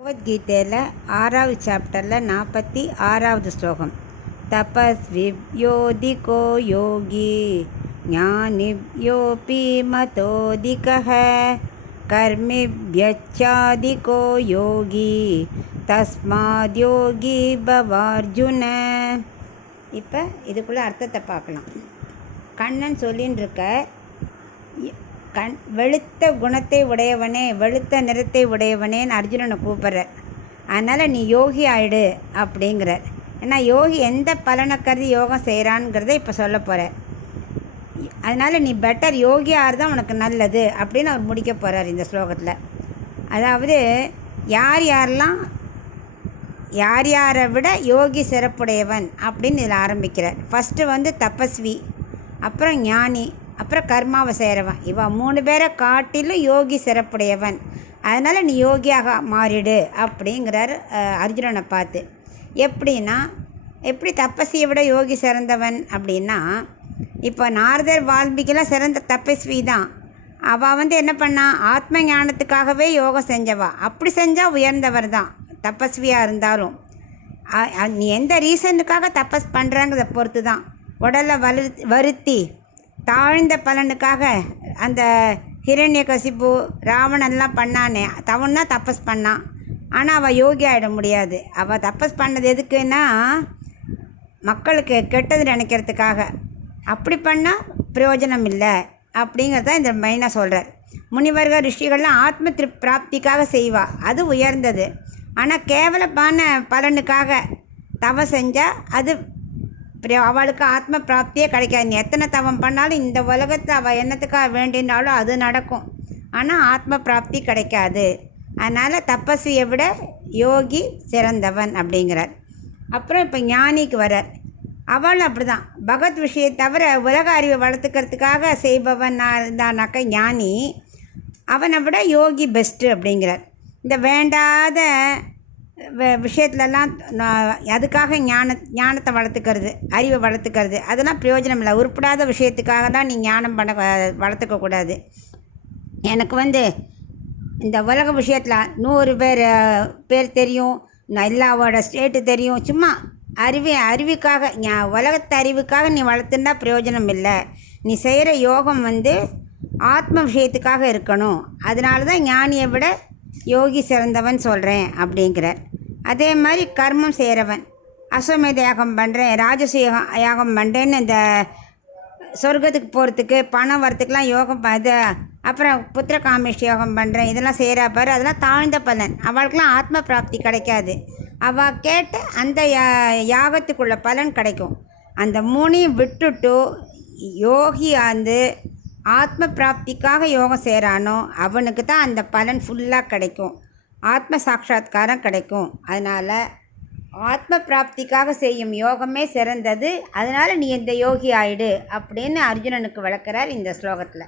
பகவத்கீதையில் 6வது சாப்டரில் 46வது ஸ்லோகம். தபஸ்விப்யோதிகோ யோகி ஞானிவ்யோபி மதோதிகः கர்மிவ்யச்சாதிகோ யோகி தஸ்மாத்யோகி பவார்ஜுன. இப்போ இதுக்குள்ளே அர்த்தத்தை பார்க்கலாம். கண்ணன் சொல்லின்னு இருக்க, வெளுத்த குணத்தை உடையவனே, வெளுத்த நிறத்தை உடையவனேன்னு அர்ஜுனனை கூப்பிட்றார். அதனால் நீ யோகி ஆயிடு அப்படிங்கிறார். ஏன்னா யோகி எந்த பலனை கருதி யோகம் செய்கிறான்ங்கிறத இப்போ சொல்ல போகிறார். அதனால் நீ பெட்டர் யோகியாக தான் உனக்கு நல்லது அப்படின்னு அவர் முடிக்க போகிறார் இந்த ஸ்லோகத்தில். அதாவது யார் யாரை விட யோகி சிறப்புடையவன் அப்படின்னு இதில் ஆரம்பிக்கிறார். ஃபஸ்ட்டு தபஸ்வி, அப்புறம் ஞானி, அப்புறம் கர்மாவை செய்கிறவன். இவன் 3 பேரை காட்டிலும் யோகி சிறப்புடையவன். அதனால் நீ யோகியாக மாறிடு அப்படிங்கிறார் அர்ஜுனனை பார்த்து. எப்படி தபஸ்வியை விட யோகி சிறந்தவன் அப்படின்னா, இப்போ நாரதர் வால்மீகிலாம் சிறந்த தபஸ்வி தான். அவள் என்ன பண்ணா, ஆத்ம ஞானத்துக்காகவே யோகம் செஞ்சவா. அப்படி செஞ்சால் உயர்ந்தவர் தான் தபஸ்வியாக இருந்தாலும். நீ எந்த ரீசனுக்காக தபஸ் பண்ணுறாங்கிறத பொறுத்து தான். உடலை வருத்தி தாழ்ந்த பலனுக்காக அந்த ஹிரண்யகசிப்பு ராவணன்லாம் பண்ணானே, அவன் தான் தபஸ் பண்ணான். ஆனால் அவள் யோகி ஆகிட முடியாது. அவள் தபஸ் பண்ணது எதுக்குன்னா மக்களுக்கு கெட்டது நினைக்கிறதுக்காக. அப்படி பண்ணால் பிரயோஜனம் இல்லை அப்படிங்கிறத இந்த மெயினாக சொல்கிறார். முனிவர்கள் ரிஷிகள்லாம் ஆத்ம பிராப்திக்காக செய்வா, அது உயர்ந்தது. ஆனால் கேவலமான பலனுக்காக தவம் செஞ்சால் அது அவளுக்கு ஆத்ம பிராப்தியே கிடைக்காது. நீ எத்தனை தவம் பண்ணாலும் இந்த உலகத்தை அவள் என்னத்துக்காக வேண்டினாலும் அது நடக்கும், ஆனால் ஆத்ம பிராப்தி கிடைக்காது. அதனால் தபஸ்வியை விட யோகி சிறந்தவன் அப்படிங்கிறார். அப்புறம் இப்போ ஞானிக்கு வரார். அவளும் அப்படி தான். பகவத் விஷயத்தை தவிர உலக அறிவை வளர்த்துக்கிறதுக்காக செய்பவன் இருந்தானாக்க ஞானி, அவனை விட யோகி பெஸ்ட்டு அப்படிங்கிறார். இந்த வேண்டாத விஷயத்துலலாம் அதுக்காக ஞானத்தை வளர்த்துக்கிறது, அறிவை வளர்த்துக்கிறது, அதெல்லாம் பிரயோஜனம் இல்லை. உருப்படாத விஷயத்துக்காக தான் நீ ஞானம் வளர்த்துக்கக்கூடாது. எனக்கு இந்த உலக விஷயத்தில் 100 பேர் தெரியும், எல்லாவோட ஸ்டேட்டு தெரியும், சும்மா அறிவுக்காக உலகத்து அறிவுக்காக நீ வளர்த்துன்னா பிரயோஜனம் இல்லை. நீ செய்கிற யோகம் ஆத்ம விஷயத்துக்காக இருக்கணும். அதனால தான் ஞானியை விட யோகி சிறந்தவன் சொல்கிறேன் அப்படிங்கிறார். அதே மாதிரி கர்மம் செய்கிறவன், அஸ்வமேத யாகம் பண்ணுறேன், ராஜச யாகம் பண்ணுறேன்னு இந்த சொர்க்கத்துக்கு போகிறதுக்கு பணம் வரத்துக்கெலாம் யோகம் அப்புறம் புத்திர காமேஷ் யோகம் பண்ணுறேன், இதெல்லாம் செய்கிறா பாரு, அதெல்லாம் தாழ்ந்த பலன். அவளுக்கெல்லாம் ஆத்ம பிராப்தி கிடைக்காது. அவள் கேட்டு அந்த யாகத்துக்குள்ள பலன் கிடைக்கும். அந்த 3ஐயும் விட்டுட்டு யோகி ஆத்ம பிராப்திக்காக யோகம் செய்கிறானோ அவனுக்கு தான் அந்த பலன் ஃபுல்லாக கிடைக்கும், ஆத்ம சாட்சாத்காரம் கிடைக்கும். அதனால் ஆத்ம பிராப்திக்காக செய்யும் யோகமே சிறந்தது. அதனால் நீ இந்த யோகி ஆயிடு அப்படின்னு அர்ஜுனனுக்கு விளக்குறார் இந்த ஸ்லோகத்தில்.